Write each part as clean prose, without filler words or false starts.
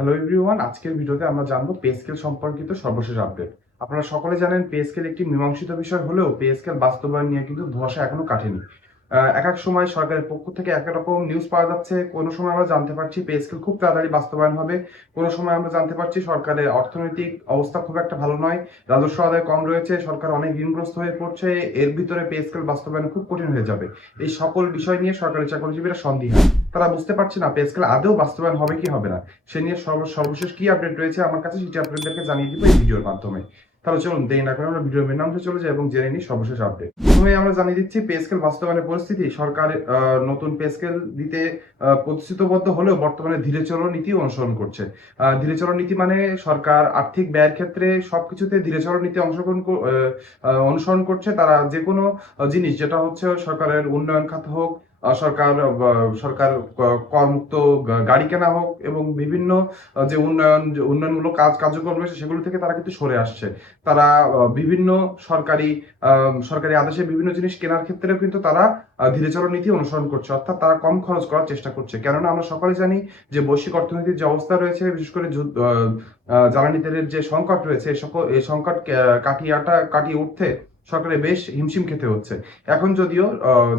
Hello everyone, আজকের ভিডিওতে আমরা জানবো পে স্কেল সম্পর্কিত সর্বশেষ আপডেট। আপনারা সকলে জানেন পে স্কেল একটি মীমাংসিত বিষয় হলেও পে স্কেল বাস্তবায়ন নিয়ে কিন্তু ধোঁয়াশা এখনো কাটেনি। এক এক সময় সরকারের পক্ষ থেকে এক এক রকম নিউজ পাওয়া যাচ্ছে। কোনো সময় আমরা জানতে পারছি পে স্কেল খুব তাড়াতাড়ি বাস্তবায়ন হবে, কোনো সময় আমরা জানতে পারছি সরকারের অর্থনৈতিক অবস্থা খুব একটা ভালো নয়, রাজস্ব আদায় কম রয়েছে, সরকার অনেক ঋণগ্রস্ত হয়ে পড়ছে, এর ভিতরে পে স্কেল বাস্তবায়ন খুব কঠিন হয়ে যাবে। এই সকল বিষয় নিয়ে সরকারি চাকরিজীবীরা সন্দিহান। তারা বুঝতে পারছে না পে স্কেল আদৌ বাস্তবায়ন হবে কি হবে না। সে নিয়ে সর্বশেষ কি আপডেট রয়েছে আমার কাছে, সেটি আপনাদেরকে জানিয়ে দিব এই ভিডিওর মাধ্যমে। তাহলে চলুন দেরি না করে আমরা ভিডিওর মেন নামতে চলে যাই এবং জেনে নিই সর্বশেষ আপডেট। প্রথমে আমরা জানিয়ে দিচ্ছি পে স্কেল বাস্তবায়নের পরিস্থিতি। সরকার নতুন পে স্কেল দিতে প্রতিশ্রুতিবদ্ধ হলেও বর্তমানে ধীরে চলো নীতি অনুসরণ করছে। ধীরে চলো নীতি মানে সরকার আর্থিক ব্যয়ের ক্ষেত্রে সবকিছুতে ধীরে চলো নীতি অনুসরণ করছে। তারা যে কোনো জিনিস যেটা হচ্ছে সরকারের উন্নয়ন খাত হোক, সরকার সরকার করমুক্ত গাড়ি কেনা হোক এবং বিভিন্ন যে উন্নয়নমূলক কার্যক্রম রয়েছে সেগুলো থেকে তারা কিন্তু সরে আসছে। তারা বিভিন্ন সরকারি সরকারি আদেশে বিভিন্ন জিনিস কেনার ক্ষেত্রেও কিন্তু তারা ধীরে চলো নীতি অনুসরণ করছে, অর্থাৎ তারা কম খরচ করার চেষ্টা করছে। কেননা আমরা সকলে জানি যে বৈশ্বিক অর্থনীতির যে অবস্থা রয়েছে, বিশেষ করে জ্বালানি তেলের যে সংকট রয়েছে, এই সংকট কাটিয়ে উঠতে সরকারের বেশ হিমশিম খেতে হচ্ছে। এখন যদিও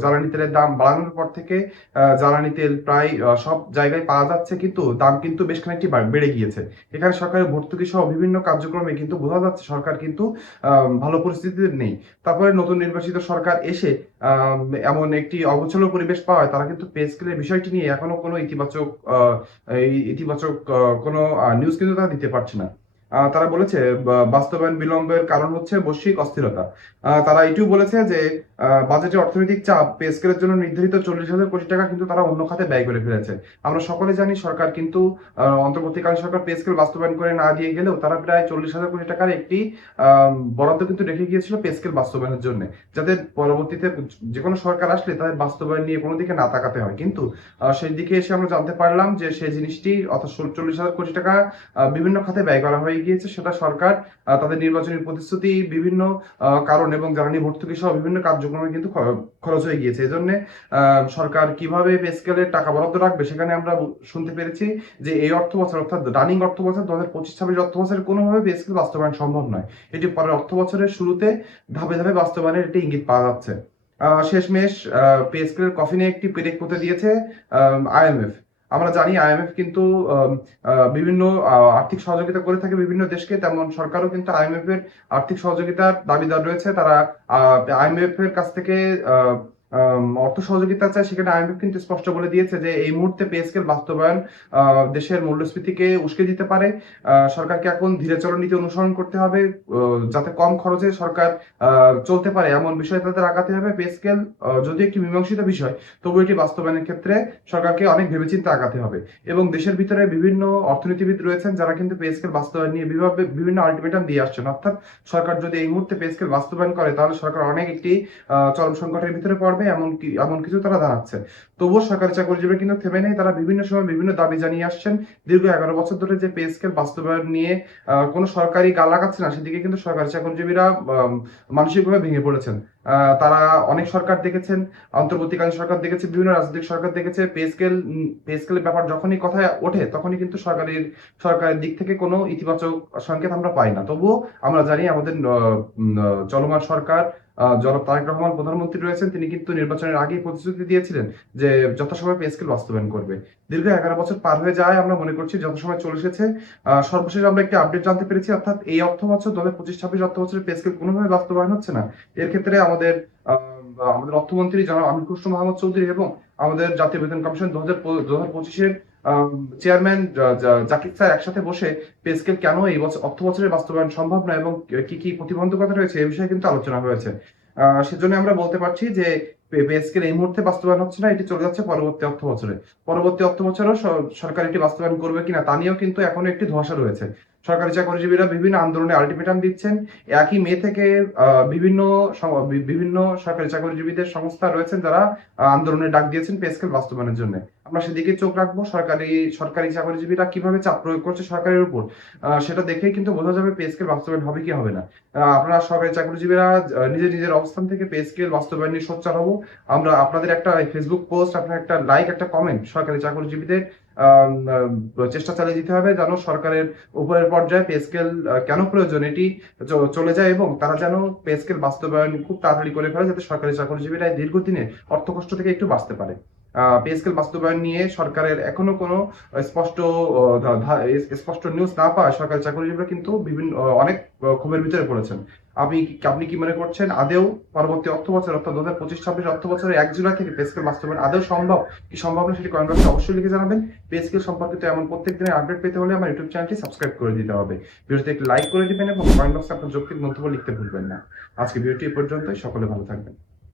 জ্বালানি তেলের দাম বাড়ানোর পর থেকে জ্বালানি তেল প্রায় সব জায়গায় পাওয়া যাচ্ছে, কিন্তু দাম কিন্তু বেশ খানিকটি বেড়ে গিয়েছে। এখানে সরকারের ভর্তুকি সহ বিভিন্ন কার্যক্রমে কিন্তু বোঝা যাচ্ছে সরকার কিন্তু ভালো পরিস্থিতিতে নেই। তারপরে নতুন নির্বাচিত সরকার এসে এমন একটি অগোছালো পরিবেশ পাওয়ায় তারা কিন্তু পে স্কেলের বিষয়টি নিয়ে এখনো কোনো ইতিবাচক কোনো নিউজ কিন্তু তারা দিতে পারছে না। তারা বলেছে বাস্তবায়ন বিলম্বের কারণ হচ্ছে বৈশ্বিক অস্থিরতা। তারা এটিও বলেছে যে বাজেটে অর্থনৈতিক চাপ পে স্কেলের জন্য নির্ধারিত 40,000 কোটি টাকা কিন্তু তারা অন্য খাতে ব্যয় করে ফেলেছে। আমরা সকলে জানি সরকার কিন্তু অন্তর্বর্তীকালীন সরকার পে স্কেল বাস্তবায়ন করে না দিয়ে গেলেও তারা প্রায় 40,000 কোটি টাকার একটি বরাদ্দ কিন্তু রেখে গিয়েছিল পে স্কেল বাস্তবায়নের জন্য, যাতে পরবর্তীতে যে কোনো সরকার আসলে তাদের বাস্তবায়ন নিয়ে কোনো দিকে না তাকাতে হয়। কিন্তু সেই দিকে এসে আমরা জানতে পারলাম যে সেই জিনিসটি অর্থাৎ 40,000 কোটি টাকা বিভিন্ন খাতে ব্যয় করা হয়ে গিয়েছে। সেটা সরকার তাদের নির্বাচনী প্রতিশ্রুতি, বিভিন্ন কারণ এবং জ্বালানি ভর্তুকি সহ বিভিন্ন কার্যক্রমে কিন্তু খরচ হয়ে গিয়েছে। এজন্য সরকার কিভাবে পে স্কেলের টাকা বরাদ্দ রাখবে সেখানে আমরা শুনতে পেরেছি যে এই অর্থ বছর অর্থাৎ রানিং অর্থ বছর 2025-26 অর্থ বছরে কোনোভাবে পে স্কেল বাস্তবায়ন সম্ভব নয়। এটি পরের অর্থ বছরের শুরুতে ধাপে ধাপে বাস্তবায়নের একটি ইঙ্গিত পাওয়া যাচ্ছে। শেষমেশ পে স্কেলের কফিনে একটি পেরেক পুঁতে দিয়েছে IMF। আমরা জানি IMF কিন্তু বিভিন্ন আর্থিক সহযোগিতা করে থাকে বিভিন্ন দেশকে, তেমন সরকারও কিন্তু IMF এর আর্থিক সহযোগিতার দাবিদার রয়েছে। তারা IMF এর কাছ থেকে অর্থ সহযোগিতা চায়। সেখানে IMF কিন্তু স্পষ্ট বলে দিয়েছে যে এই মুহূর্তে পে স্কেল বাস্তবায়ন দেশের মূল্যস্ফীতিকে উস্কে দিতে পারে। সরকারকে এখন ধীরে চলো নীতি অনুসরণ করতে হবে, যাতে কম খরচে সরকার চলতে পারে এমন বিষয় তাদের আগাতে হবে। পে স্কেল যদিও একটি মীমাংসিত বিষয়, তবু এটি বাস্তবায়নের ক্ষেত্রে সরকারকে অনেক ভেবেচিন্তে আগাতে হবে। এবং দেশের ভিতরে বিভিন্ন অর্থনীতিবিদ রয়েছেন যারা কিন্তু পে স্কেল বাস্তবায়ন নিয়ে বিভিন্ন আলটিমেটাম দিয়ে আসছেন, অর্থাৎ সরকার যদি এই মুহূর্তে পে স্কেল বাস্তবায়ন করে তাহলে সরকার অনেক একটি চরম সংকটের ভিতরে পড়বে, এমন কিছু তারা জানাচ্ছে। তবুও সরকারি চাকরিজীবী কিন্তু থেমে নেই। তারা বিভিন্ন সময় বিভিন্ন দাবি জানিয়ে আসছেন। দীর্ঘ 11 বছর ধরে যে পে স্কেল বাস্তবায়ন নিয়ে কোনো সরকারি গা লাগাচ্ছে না, সেদিকে কিন্তু সরকারি চাকরিজীবীরা মানসিকভাবে ভেঙে পড়েছেন। তারা অনেক সরকার দেখেছেন, অন্তর্বর্তীকালীন সরকার দেখেছে, বিভিন্ন রাজনৈতিক সরকার দেখেছে। পে স্কেলের ব্যাপার যখনই কথায় ওঠে তখনই কিন্তু সরকারের দিক থেকে কোনো ইতিবাচক সংকেত আমরা পাই না। তবুও আমরা জানি আমাদের চলমান সরকার, জনাব তারেক রহমান প্রধানমন্ত্রী রয়েছেন, তিনি কিন্তু নির্বাচনের আগেই প্রতিশ্রুতি দিয়েছিলেন যে যথাসময়ে পে স্কেল বাস্তবায়ন করবে। দীর্ঘ 11 বছর পার হয়ে যায়, আমরা মনে করছি যথাসময় চলে এসেছে। সর্বশেষ আমরা একটি আপডেট জানতে পেরেছি, অর্থাৎ এই অর্থ বছর 2025-26 অর্থ বছরের পে স্কেল কোনোভাবে বাস্তবায়ন হচ্ছে না। এর ক্ষেত্রে আমাদের অর্থমন্ত্রী জনাব আমির খসরু মাহমুদ চৌধুরী এবং আমাদের জাতীয় বেতন কমিশন 2025-এর চেয়ারম্যান জাকির স্যার একসাথে বসে পে স্কেল কেন এই অর্থ বছরের বাস্তবায়ন সম্ভব না এবং কি কি প্রতিবন্ধকতা রয়েছে এই বিষয়ে কিন্তু আলোচনা হয়েছে। সেজন্য আমরা বলতে পারছি যে পে স্কেল এই মুহূর্তে বাস্তবায়ন হচ্ছে না, এটি চলে যাচ্ছে পরবর্তী অর্থ বছরে। পরবর্তী অর্থ বছরেও সরকার এটি বাস্তবায়ন করবে কিনা তা নিয়েও কিন্তু এখনো একটি ধোঁয়াশা রয়েছে। সরকারি চাকরিজীবীরা বিভিন্ন আন্দোলনে আলটিমেটাম দিচ্ছেন। 1 মে থেকে বিভিন্ন সরকারি চাকরিজীবীদের সংস্থা রয়েছেন যারা আন্দোলনের ডাক দিয়েছেন পে স্কেল বাস্তবায়নের জন্য। আমরা সেদিকে চোখ রাখবো, সরকারি চাকরিজীবীরা কিভাবে চাপ প্রয়োগ করছে সরকারের উপর, সেটা দেখেই কিন্তু বোঝা যাবে পে স্কেল বাস্তবায়ন হবে কি হবে না। আপনারা সরকারি চাকরিজীবীরা নিজের অবস্থান থেকে পে স্কেল বাস্তবায়ন নিয়ে সোচ্চার হবো। আমরা আপনাদের একটা ফেসবুক পোস্ট, আপনার একটা লাইক, একটা কমেন্ট সরকারি চাকরিজীবীদের চেষ্টা চালিয়ে যেতে হবে যেন সরকারের উপরের পর্যায়ে পে স্কেল কেন প্রয়োজন এটি চলে যায় এবং তারা যেন পে স্কেল বাস্তবায়ন খুব তাড়াতাড়ি করে ফেলে যাতে সরকারি চাকরিজীবীরা এই দীর্ঘদিনে অর্থ কষ্ট থেকে একটু বাঁচতে পারে। পে স্কেল বাস্তবায়ন নিয়ে সরকারের এখনো কোনো স্পষ্ট স্পষ্ট নিউজ না পাওয়ায় সরকারি চাকরিজীবীরা কিন্তু বিভিন্ন অনেক ক্ষোভের ভিতরে পড়েছেন। আপনি আপনি কি মনে করছেন আদেও পরবর্তী অর্থ বছর অর্থাৎ 2025-26 অর্থ বছরের 1 জুলাই থেকে পে স্কেল বাস্তবায়ন আদৌ সম্ভব কি সম্ভব না সেটি কমেন্ট বক্সে অবশ্যই লিখে জানাবেন। পে স্কেল সম্পর্কিত এমন প্রত্যেক দিনের আপডেট পেতে হলে আমার ইউটিউব চ্যানেলটি সাবস্ক্রাইব করে দিতে হবে। ভিডিওতে একটি লাইক করে দিবেন এবং কমেন্ট বক্সে আপনার যৌক্তিক মন্তব্য লিখতে ভুলবেন না। আজকে ভিডিওটি এ পর্যন্তই, সকলে ভালো থাকবেন।